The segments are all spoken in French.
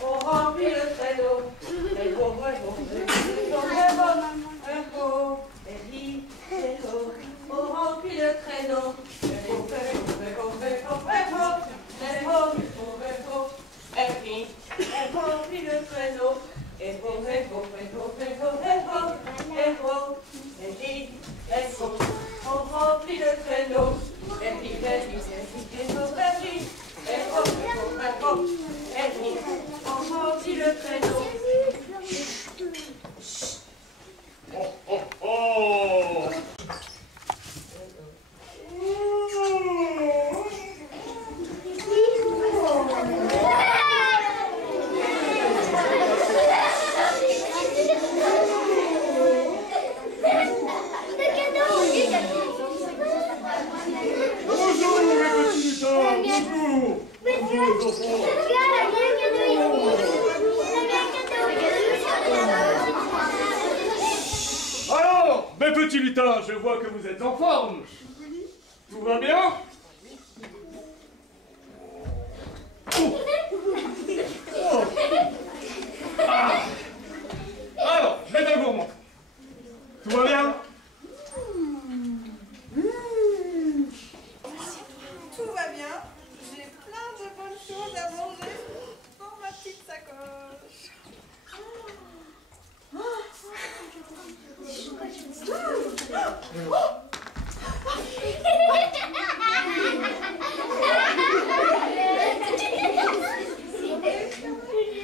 On remplit le traîneau. On remplit le traîneau. On remplit le traîneau. On remplit le traîneau. Oh, oh, oh. Bonjour mes petits lutins, bonjour. Bonjour les enfants. Alors, mes petits lutins, je vois que vous êtes en forme. Tout va bien? Oh. Oh. Ah. Alors, je vais d'un gourmand. Tout va bien? Tout va bien. J'ai plein de bonnes choses à manger dans ma petite sacoche.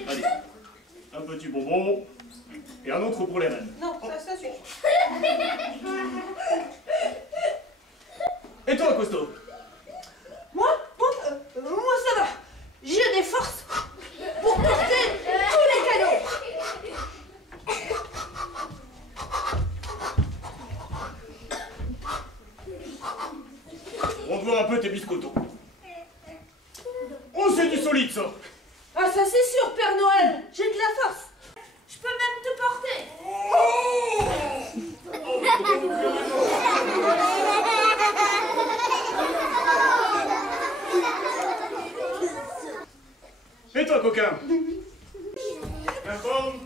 Allez, un petit bonbon et un autre pour les reines. Non, ça suffit. Et toi, Costaud? Moi, ça va. J'ai des forces pour porter tous les cadeaux. On te voit un peu tes biscottos. Oh, c'est du solide, ça! Ah, ça c'est sûr, Père Noël. J'ai de la force. Je peux même te porter. Et toi, coquin? La forme?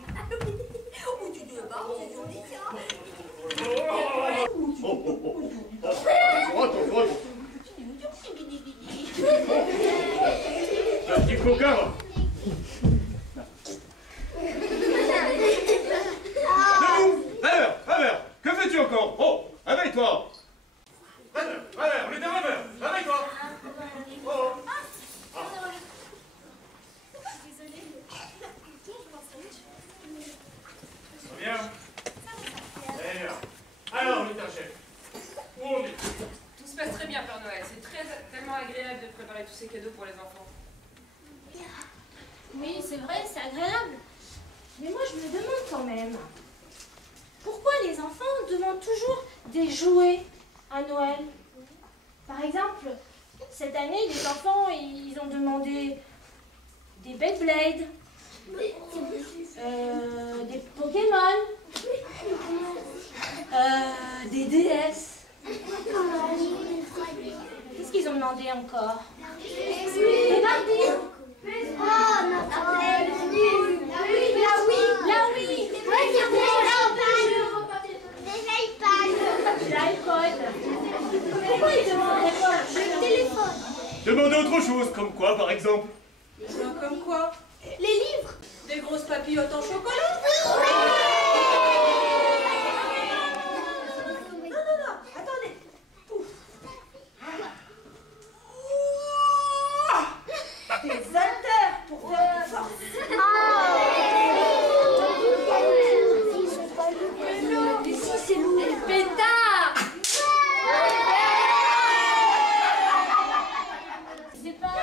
Oh, oh, oh, oh. Attention. Un petit coquin, là. Debout! Rêveur, que fais-tu encore? Oh, réveille-toi! Rêveur, on est un rêveur, réveille-toi! Oh, oh. Ah. Ça va bien? D'ailleurs. Alors, chef, où on est? Tout se passe très bien, Père Noël. C'est tellement agréable de préparer tous ces cadeaux pour les enfants. Oui, c'est vrai, c'est agréable. Mais moi, je me demande quand même, pourquoi les enfants demandent toujours des jouets à Noël? Par exemple, cette année, les enfants, ils ont demandé des Beyblade, des Pokémon, des DS. Qu'est-ce qu'ils ont demandé encore? Des Barbie. Oh, non, La Wii. L'iPod. Pourquoi ils demandent pas le téléphone? Demandez autre chose, comme quoi, par exemple? Comme quoi? Les livres. Des grosses papillotes en chocolat? Non, attendez. Des haltères pour faire la force. Mais si, c'est lourd. Des pétards. C'est pas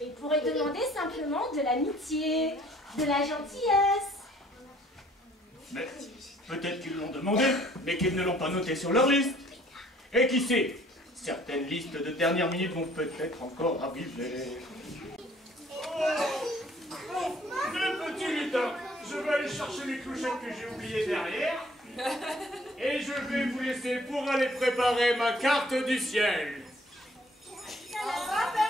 ils pourraient demander simplement de l'amitié, de la gentillesse. Mais peut-être qu'ils l'ont demandé, mais qu'ils ne l'ont pas noté sur leur liste. Et qui sait, certaines listes de dernière minute vont peut-être encore arriver. Mes petits lutins, je vais aller chercher les clochettes que j'ai oubliées derrière. Et je vais vous laisser pour aller préparer ma carte du ciel. Ça va,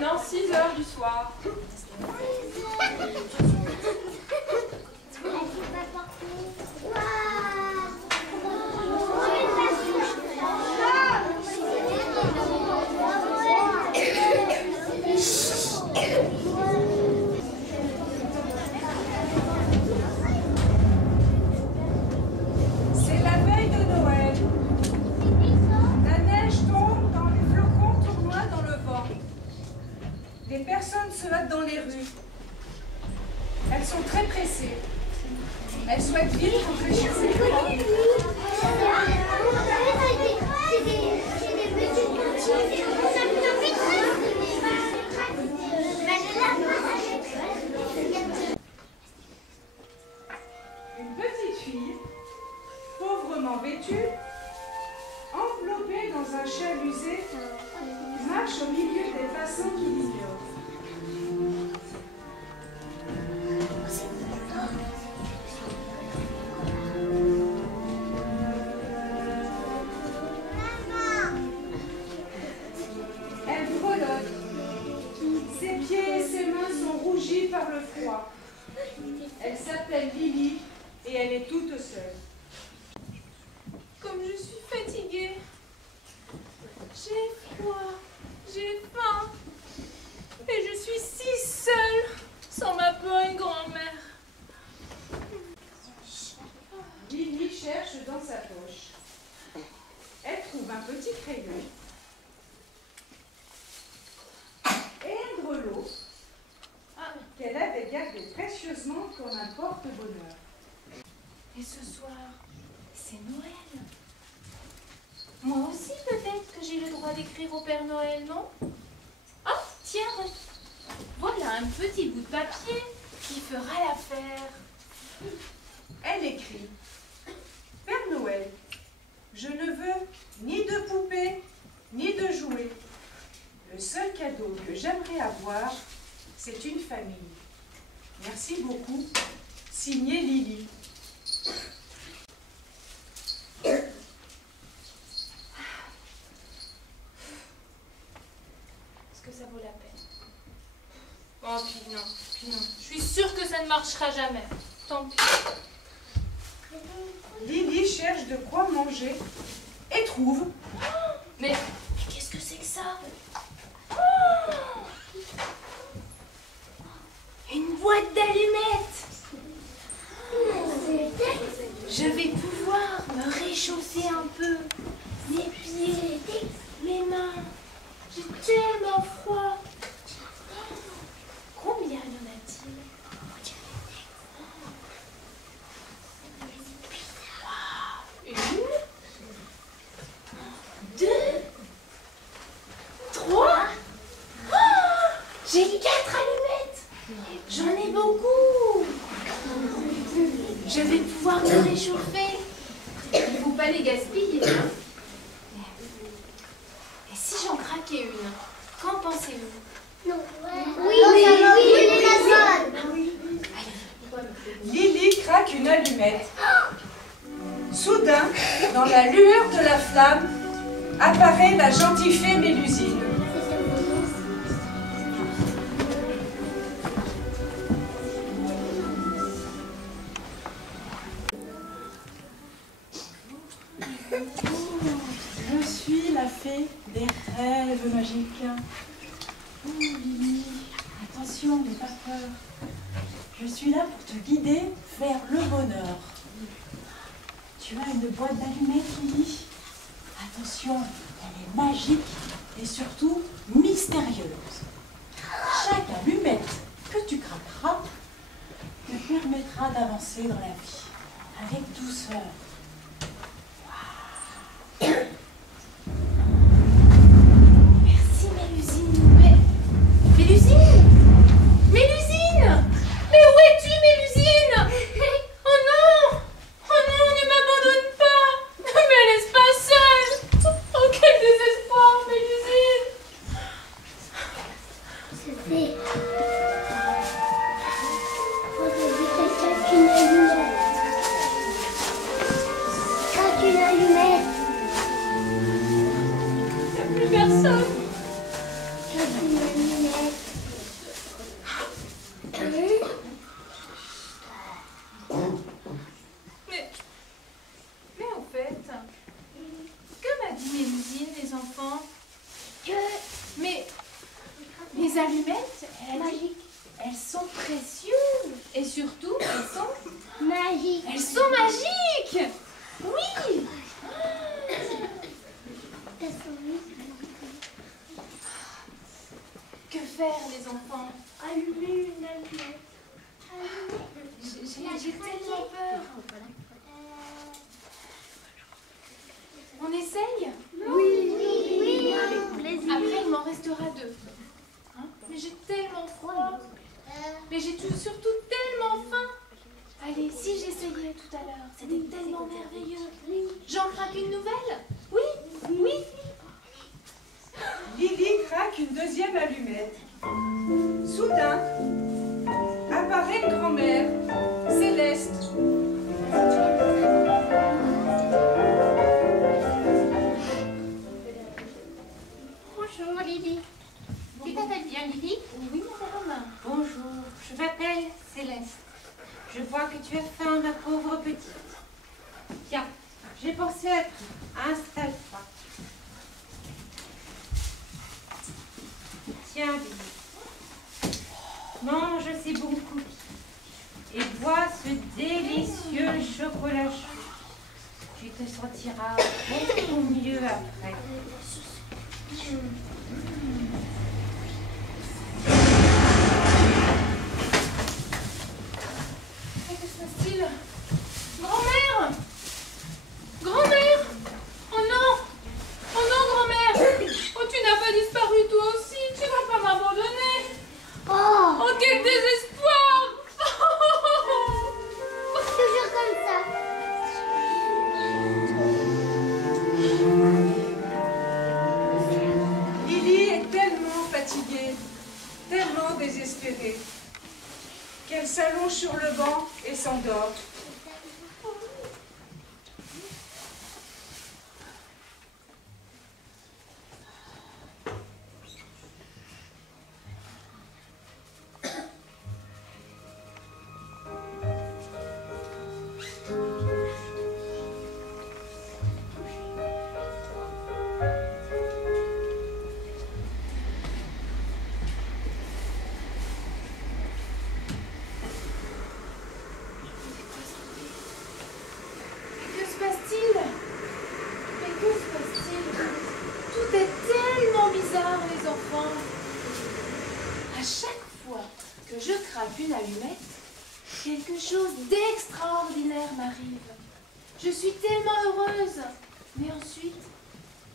maintenant 6 heures du soir. C'est la veille de Noël. La neige tombe quand les flocons tournoient dans le vent. Les personnes se hâtent dans les rues. Elles sont très pressées. Elles souhaitent vite rentrer chez elles. Une petite fille, pauvrement vêtue, enveloppée dans un châle usé, marche au milieu des passants qui l'ignorent. Elle grelotte. Ses pieds et ses mains sont rougis par le froid. Elle s'appelle Lily et elle est toute seule. Comme je suis fatiguée. J'ai froid, j'ai faim. Et je suis si seule, sans ma bonne grand-mère. Lily cherche dans sa poche. Elle trouve un petit crayon et un grelot qu'elle avait gardé précieusement comme un porte-bonheur. Et ce soir, c'est Noël. Moi aussi, peut-être que j'ai le droit d'écrire au Père Noël, non? Ah, tiens, voilà un petit bout de papier qui fera l'affaire. Elle écrit: Père Noël, je ne veux ni de poupée ni de jouets. Le seul cadeau que j'aimerais avoir, c'est une famille. Merci beaucoup. Signé Lily. Est-ce que ça vaut la peine? Oh, puis non. Je suis sûre que ça ne marchera jamais. Tant pis. Lily cherche de quoi manger et trouve. Mais qu'est-ce que c'est que ça? Une boîte d'allumettes. Je vais pouvoir me réchauffer un peu. Mes pieds, mes mains. J'ai tellement froid. Combien y en a-t-il? Une, 2, 3. J'ai 4 allumettes. J'en ai beaucoup. Je vais pouvoir me réchauffer. Il ne faut pas les gaspiller. Et si j'en craquais une, qu'en pensez-vous? Oui, les Lily craque une allumette. Soudain, dans la lueur de la flamme, apparaît la gentille fée Mélusine. Je suis la fée des rêves magiques. Oh Lily, attention, n'aie pas peur. Je suis là pour te guider vers le bonheur. Tu as une boîte d'allumettes, Lily? Attention, elle est magique et surtout mystérieuse. Chaque allumette que tu craqueras te permettra d'avancer dans la vie avec douceur. Merci Mélusine. Mélusine! Mélusine! Mais où es-tu, Mélusine? Oh non! Oh non, ne m'abandonne pas! Ne me laisse pas seule! Oh, quel désespoir, Mélusine! Une allumette. Il n'y a plus personne. Craque une allumette. Les allumettes, elle a dit, Magique. elles sont précieuses. Et surtout, elles sont... Magique. Elles sont magiques. Oui. Que faire, les enfants? Allumer une allumette. J'ai tellement peur. On essaye? Oui. Après, il m'en restera 2. Hein? Mais j'ai tellement froid. Mais j'ai surtout tellement faim. Allez, si j'essayais tout à l'heure, c'était tellement merveilleux. J'en craque une nouvelle? Oui. Lily craque une deuxième allumette. Soudain, apparaît une grand-mère, Céleste. Bonjour Lily. Tu t'appelles bien Lily? Oui, madame. Bonjour, je m'appelle Céleste. Je vois que tu as faim, ma pauvre petite. Tiens, j'ai pensé à toi. Installe-toi. Tiens, Lily. Mange ces bons cookies et bois ce délicieux chocolat chaud. Tu te sentiras beaucoup mieux après. Que se passe-t-il? Grand-mère! Grand-mère! Oh non! Oh non, grand-mère! Oh, tu n'as pas disparu toi aussi! Tu vas pas m'abandonner! Oh, quel désespoir! Toujours comme ça. Lily est tellement fatiguée, tellement désespérée, qu'elle s'allonge sur le banc et s'endort. Que se passe-t-il? Mais que se passe-t-il? Tout est tellement bizarre, les enfants. À chaque fois que je craque une allumette, quelque chose d'extraordinaire m'arrive. Je suis tellement heureuse. Mais ensuite,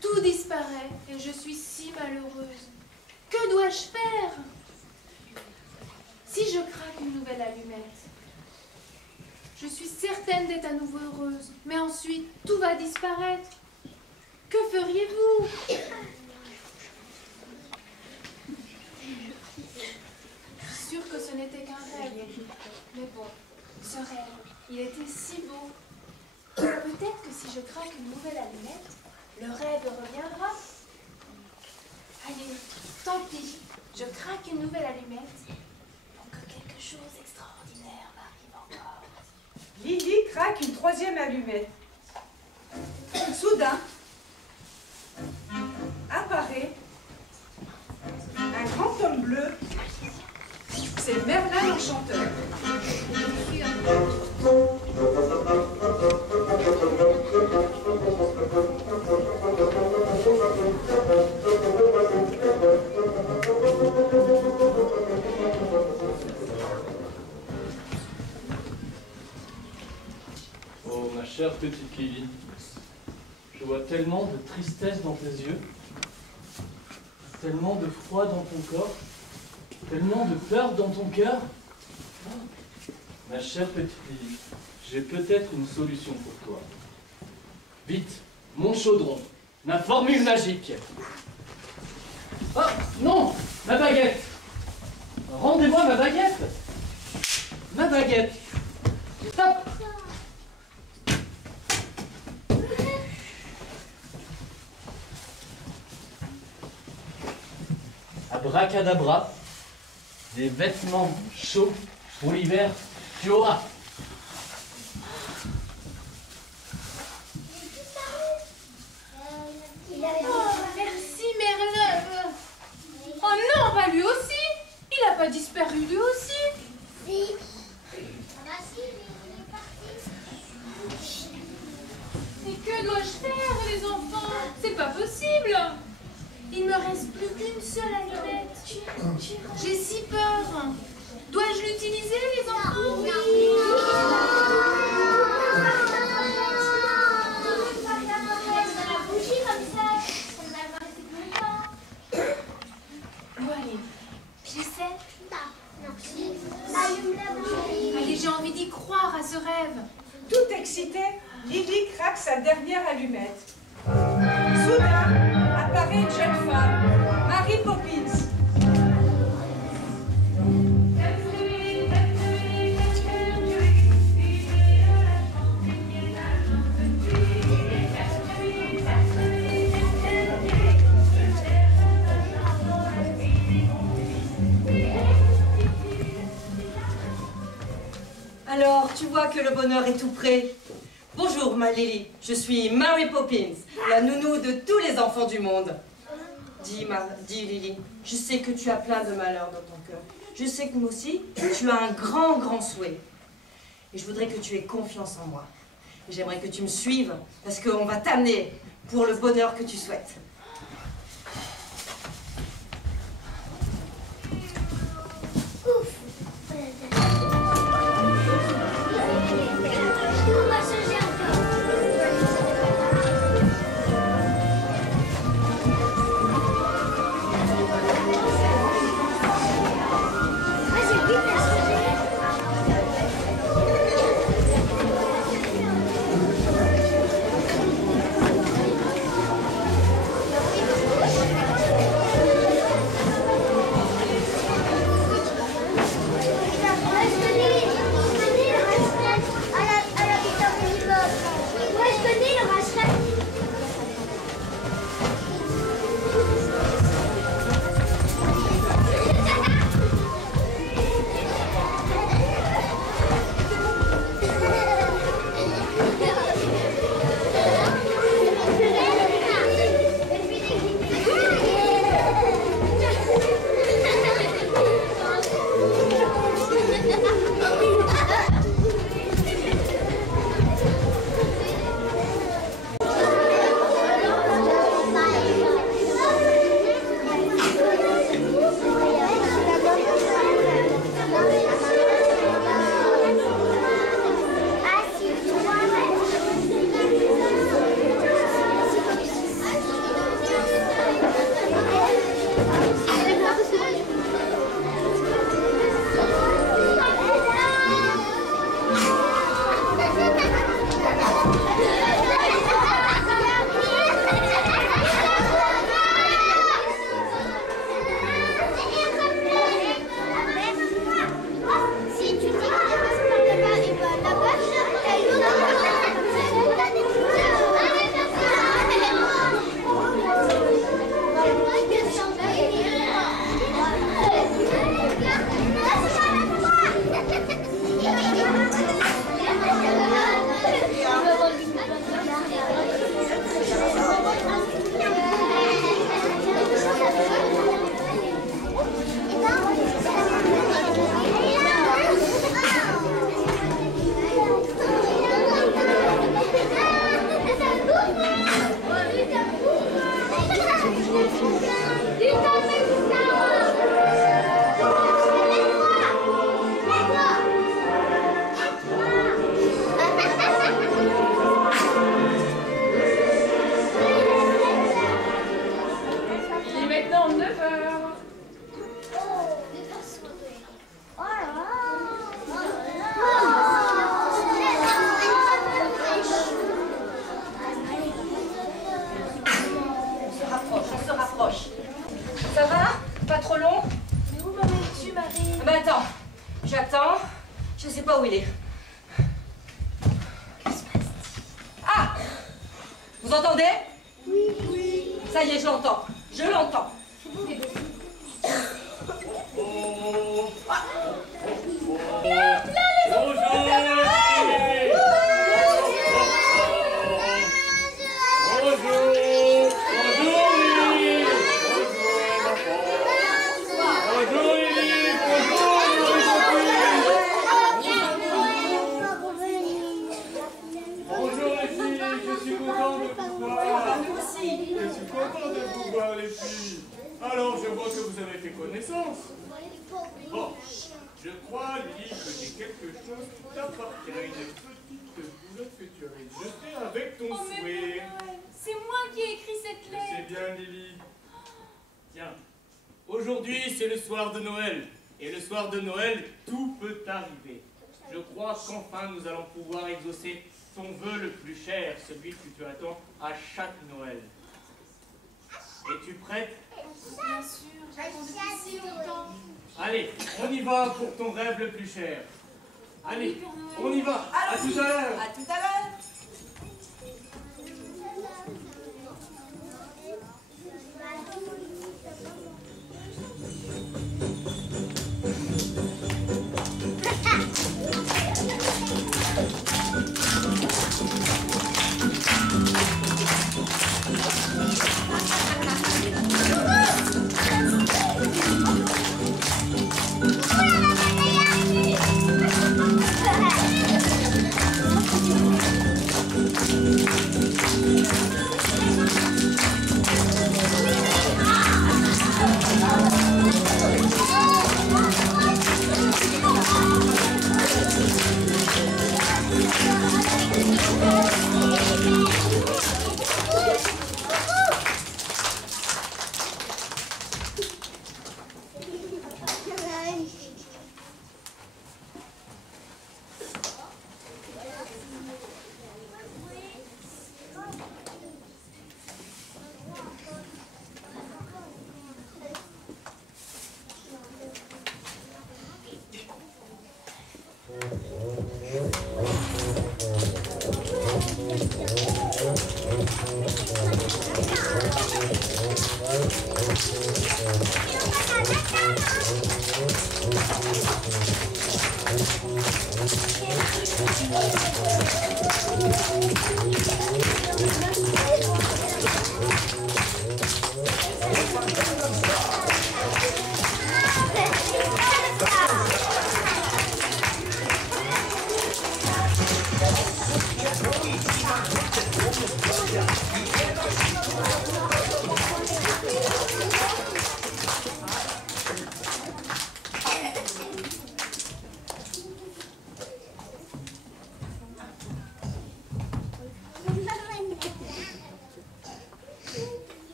tout disparaît et je suis si malheureuse. Que dois-je faire? Si je craque une nouvelle allumette, je suis certaine d'être à nouveau heureuse, mais ensuite, tout va disparaître. Que feriez-vous? Je suis sûre que ce n'était qu'un rêve. Mais bon, ce rêve, il était si beau. Peut-être que si je craque une nouvelle allumette, le rêve reviendra. Allez, tant pis, je craque une nouvelle allumette pour que quelque chose d'extraordinaire m'arrive encore. Lily craque une troisième allumette. Soudain, apparaît un grand homme bleu. C'est Merlin l'Enchanteur. Oh, ma chère petite Lily, je vois tellement de tristesse dans tes yeux, tellement de froid dans ton corps, tellement de peur dans ton cœur. Ma chère petite Lily, j'ai peut-être une solution pour toi. Vite, mon chaudron, ma formule magique. Oh, non, ma baguette. Rendez-moi ma baguette. Ma baguette. Stop. Abracadabra, des vêtements chauds pour l'hiver, tu auras. Il a Oh, merci Merlin. Oh non, pas lui aussi. Il me reste plus qu'une seule allumette. J'ai si peur. Dois-je l'utiliser, les enfants? Oui. La bougie comme ça, on va rester plus longtemps. Où aller? Je sais. Allume la bougie. Allez, j'ai envie d'y croire à ce rêve. Tout excitée, Lily craque sa dernière allumette. Soudain, apparaît une jeune femme, Mary Poppins. Alors, tu vois que le bonheur est tout près. Bonjour, ma Lily. Je suis Mary Poppins, la nounou de tous les enfants du monde. Dis Lily, je sais que tu as plein de malheurs dans ton cœur. Je sais que moi aussi, tu as un grand, grand souhait. Et je voudrais que tu aies confiance en moi. Et j'aimerais que tu me suives, parce qu'on va t'amener pour le bonheur que tu souhaites. Ça va? Pas trop long? Mais où m'emmènes-tu, Marie? Ben attends, j'attends. Je sais pas où il est. Ah! Vous entendez? Oui. Ça y est, je l'entends. Je l'entends. content de vous voir, les filles. Alors, je vois que vous avez fait connaissance. Bon, je crois, Lily, que j'ai quelque chose qui t'appartient. Une petite boulette que tu avais jetée avec ton souhait. C'est moi qui ai écrit cette lettre. C'est bien, Lily. Tiens, aujourd'hui, c'est le soir de Noël. Et le soir de Noël, tout peut arriver. Je crois qu'enfin, nous allons pouvoir exaucer ton vœu le plus cher, celui que tu attends à chaque Noël. Es-tu prête? Bien sûr, j'attends depuis si longtemps. Allez, on y va pour ton rêve le plus cher. Allez, on y va. À tout à l'heure. À tout à l'heure.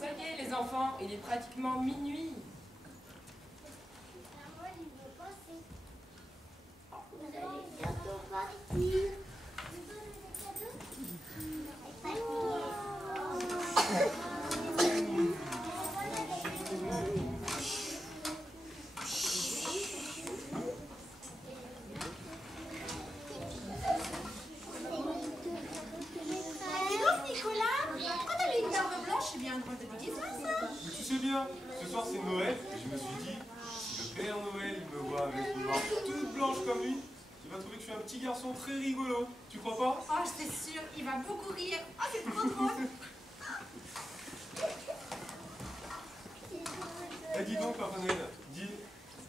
Ça y est, les enfants, il est pratiquement minuit. Vous allez bientôt partir. Dis donc, Nicolas, pourquoi t'as mis une barbe blanche? C'est bien un drôle de déguisement, ça. Mais tu sais bien, ce soir c'est Noël, et je me suis dit, si le Père Noël il me voit avec une barbe toute blanche comme lui, il va trouver que je suis un petit garçon très rigolo. Tu crois pas? Oh, c'est sûr, il va beaucoup rire. Oh, c'est trop drôle. Eh dis donc, Papa Noël, dis,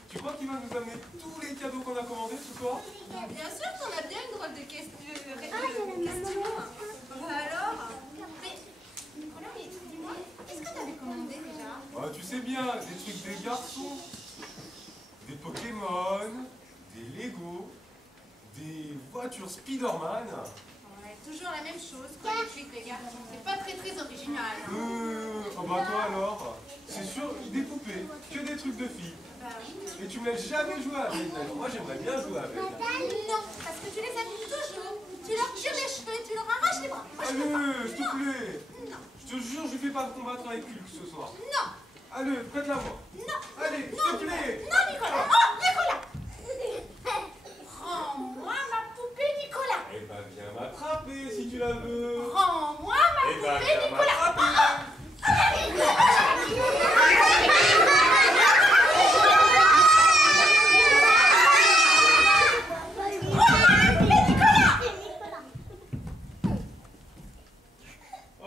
tu crois qu'il va nous amener tous les cadeaux qu'on a commandés ce soir? Bien sûr qu'on a bien une drôle de question. Alors? Mais, Nicolas, mais dis-moi, est-ce que t'avais commandé déjà? Ah, tu sais bien, des trucs des garçons, des Pokémon, des Lego, des voitures Spider-Man. Ouais, toujours la même chose, quoi, les trucs, les garçons. C'est pas très original. Oh bah toi alors, c'est sûr, des poupées, que des trucs de filles. Bah oui. Et tu me laisses jamais jouer avec. Alors moi j'aimerais bien jouer avec. Non, parce que tu les abîmes toujours. Tu leur tires les cheveux, tu leur arraches les bras. Allez, s'il te plaît. Non. Je te jure, je vais pas te combattre avec Hulk ce soir. Non. Allez, prête-la moi. Non. Allez, s'il te plaît. Non, Nicolas. Oh, Nicolas. Rends-moi ma poupée, Nicolas. Eh ben viens m'attraper si tu la veux. Rends-moi ma Eh ben poupée, viens Nicolas. m'attraper.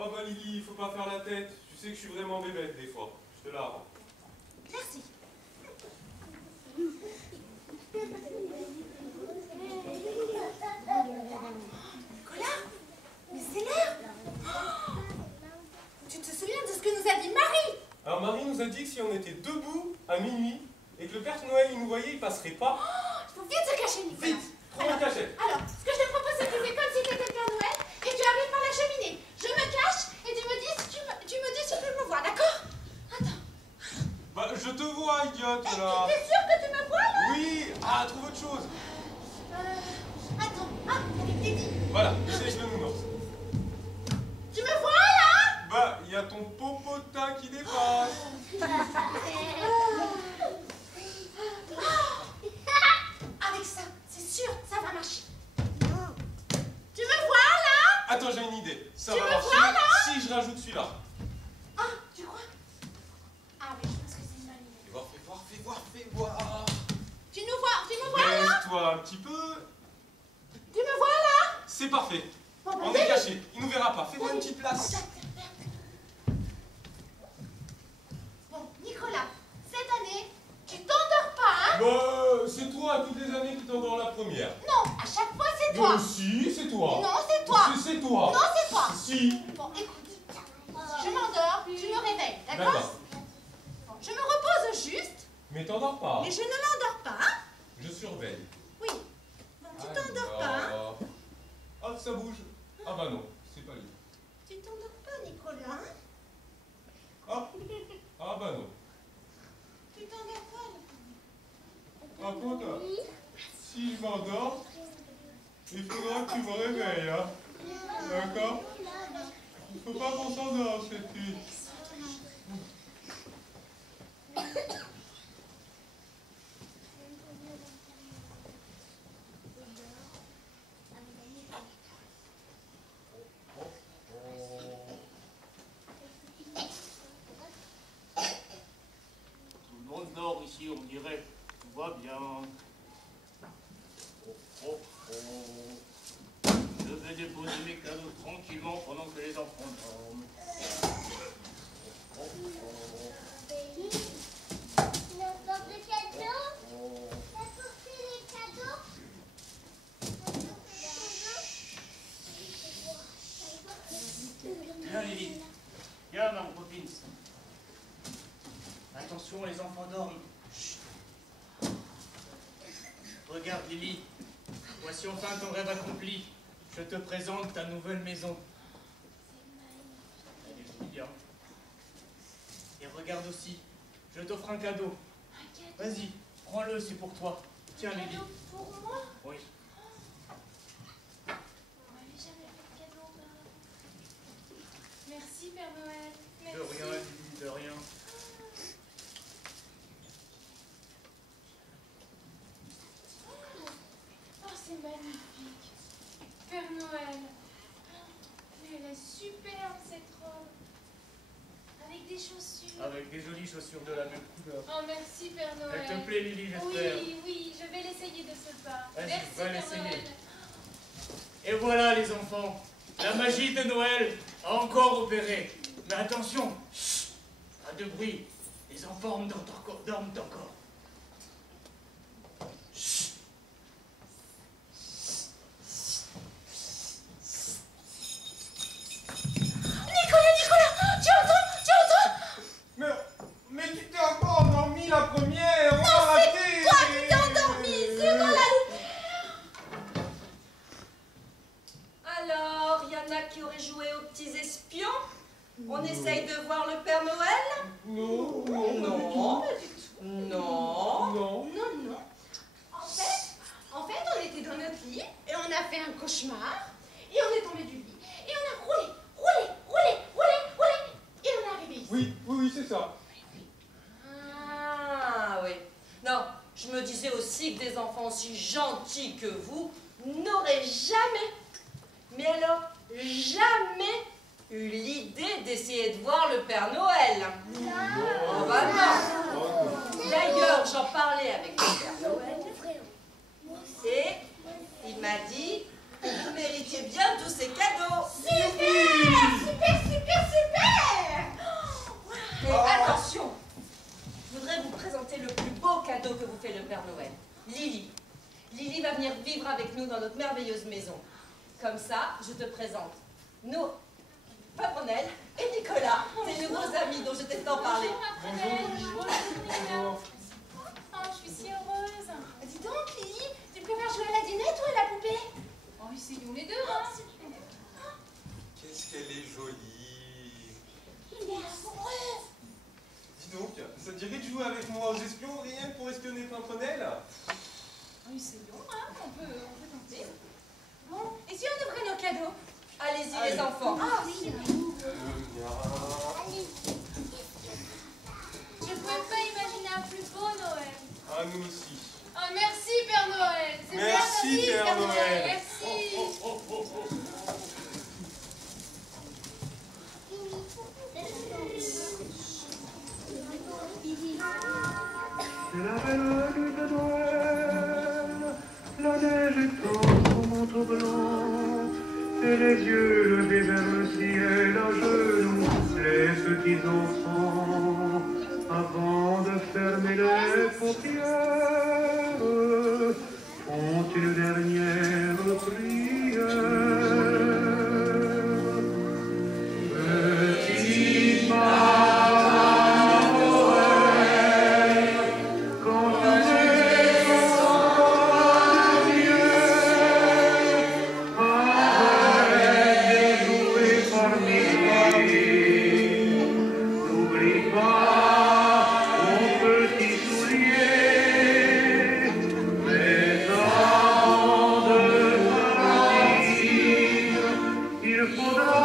Oh bah Lily, il faut pas faire la tête. Tu sais que je suis vraiment bébête des fois. Je te la rends. Merci. à minuit et que le Père Noël il nous voyait, il passerait pas. Il faut vite se cacher, Nicolas. Vite, prends la cachette. Alors, ce que je te propose, c'est que tu fais comme si tu étais le Père Noël et tu arrives par la cheminée. Je me cache et tu me dis si tu peux me voir, d'accord? Attends. Bah, je te vois, idiote, là. T'es sûr que tu me vois, là? Oui. Ah, trouve autre chose. Attends. Ah, avec Teddy. Voilà, c'est le nounours. Tu me vois, là? Bah, il y a ton popotin qui dépasse. Avec ça, c'est sûr, ça va marcher. Tu me vois, là? Attends, j'ai une idée. Ça Tu va me marcher vois, là? si je rajoute celui-là. Ah, tu crois? Ah oui, je pense que c'est une bonne idée. Fais voir. Tu me vois, là? Baisse-toi un petit peu. Tu me vois, là? C'est parfait. Bon, On est caché. Il nous verra pas. Fais-moi une petite place. Bon, Nicolas, cette année, tu t'endors pas, hein? Bah, c'est toi toutes les années qui t'endors la première. Non, à chaque fois, c'est toi. Si, c'est toi. Non, c'est toi. C'est toi. Non, c'est toi. Si. Bon, écoute, si je m'endors, tu me réveilles, d'accord? D'accord. Bon, je me repose juste, Mais t'endors pas. mais je ne m'endors pas, hein? Je surveille. Oui. Bon, tu t'endors pas, hein? Hop, ça bouge. Ah bah non, c'est pas lui. Tu t'endors pas, Nicolas, hein? Ah bah non. Tu t'endors pas, Par contre, si je m'endors, il faudra que tu me réveilles, hein. D'accord? Il faut pas qu'on s'endort cette nuit. Tout le monde dort ici, on dirait. Tout va bien. Je vais déposer mes cadeaux tranquillement pendant que les enfants dorment. Il apporte des cadeaux. T'as porté les cadeaux. Viens, Lily. Viens, Mary Poppins. Attention, les enfants dorment. Chut. Regarde, Lily. Voici enfin ton rêve accompli. Je te présente ta nouvelle maison. Elle est jolie, hein. Et regarde aussi, je t'offre un cadeau. Vas-y, prends-le, c'est pour toi. Tiens, Lily. Pour moi? Oui. On m'avait jamais fait de cadeau, papa. Merci, Père Noël. Merci. De rien, Lily, de rien. Oh, c'est magnifique. Père Noël. Mais elle est superbe, cette robe. Avec des chaussures. Avec des jolies chaussures de la même couleur. Oh, merci, Père Noël. Elle te plaît, Lily, j'espère. Oui, je vais l'essayer de ce pas. Vas-y, Merci, va Père l'essayer. Noël. Et voilà, les enfants. La magie de Noël a encore opéré. Mais attention, chut, pas de bruit. Les enfants dorment encore. Chut. Nicolas, tu entends? Mais tu t'es encore endormi la première. Non, c'est toi qui t'es endormi. C'est dans la Alors, il y en a qui auraient joué aux petits espions? On essaye de voir le Père Noël? Non. Non. Non. En fait, on était dans notre lit et on a fait un cauchemar et on est tombé du lit et on a roulé et on est arrivé ici. Oui, c'est ça. Ah oui. Non, je me disais aussi que des enfants aussi gentils que vous n'auraient jamais, mais alors jamais eu l'idée d'essayer de voir le Père Noël. Oh bah non. D'ailleurs, j'en parlais avec le Père Noël et il m'a dit que vous méritiez bien tous ces cadeaux. Super. Et attention, je voudrais vous présenter le plus beau cadeau que vous fait le Père Noël. Lily. Lily va venir vivre avec nous dans notre merveilleuse maison. Comme ça, je te présente Papernelle et Nicolas, tes nouveaux amis dont je t'ai tant parlé. Bonjour, bonjour. Oh, je suis si heureuse. Dis donc, Lily, tu préfères jouer à la dinette ou à la poupée? Oh, essayons les deux, hein. Qu'est-ce qu'elle est jolie. Il est amoureux. Dis donc, ça te dirait de jouer avec moi aux espions, rien que pour espionner Pimprenelle? Oh, essayons, hein, on peut tenter. Bon, et si on ouvrait nos cadeaux? Allez-y les enfants. Ah oui. Je ne pouvais pas imaginer un plus beau Noël. Ah, nous aussi. Oh, merci Père Noël. C'est Merci, bien gentil, Père Noël. Merci. C'est la belle nuit de Noël, la neige étend son manteau blanc, et les yeux levés vers le ciel à genoux, les petits enfants, avant de fermer les paupières, font une dernière prière. Petite maman Noël, quand tu descends du ciel, arrête de jouer parmi nous. N'oublie pas ton petit soulier, mais avant de partir, il faudra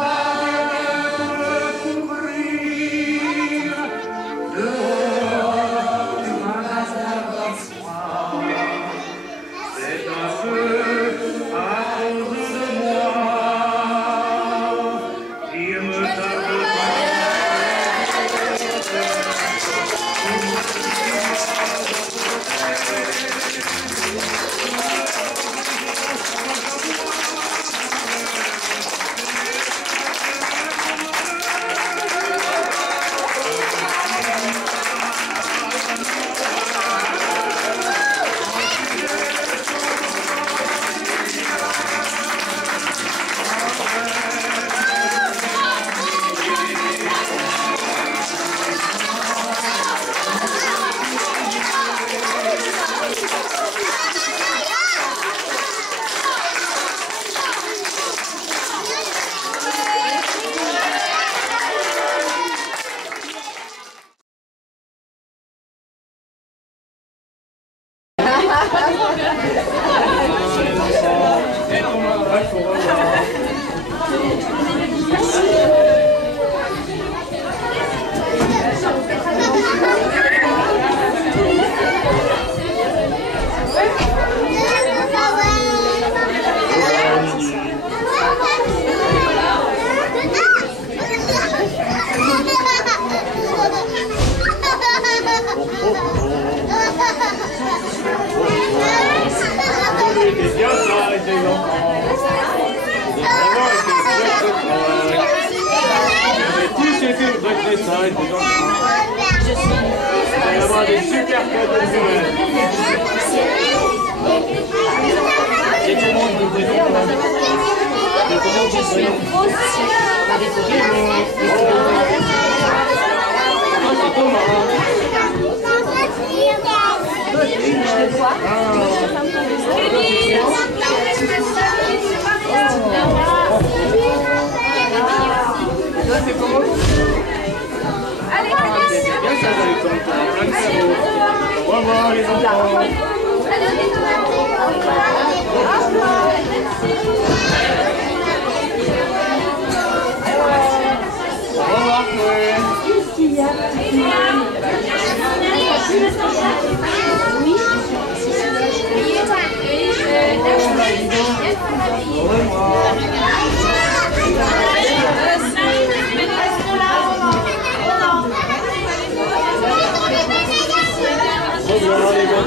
Sinon, c'est la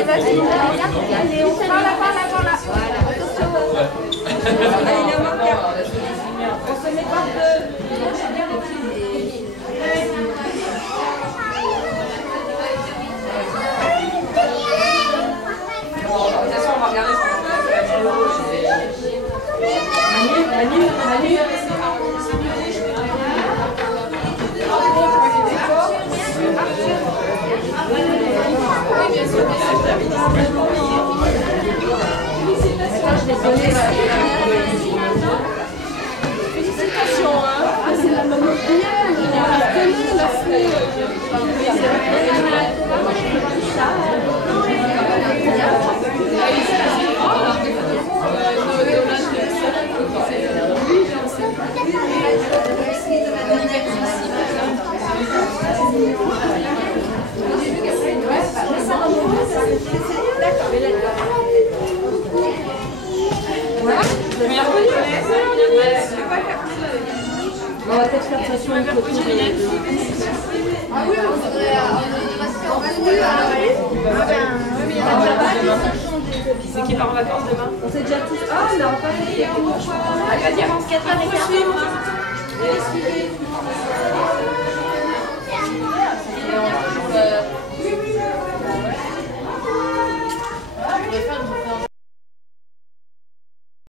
Allez, vas-y. Allez, on par là, par là, par là. Allez, il y a marqueur. On se met par deux. Manu. Félicitations, hein. Ah, c'est la maman bien. La fée. On va peut-être faire ça sur une photo. Ah oui, on devrait Qui c'est qui part en vacances demain? On s'est déjà tous... Ah, on n'a pas fait. Allez, vas-y, avance 4h15. Allez, suivez.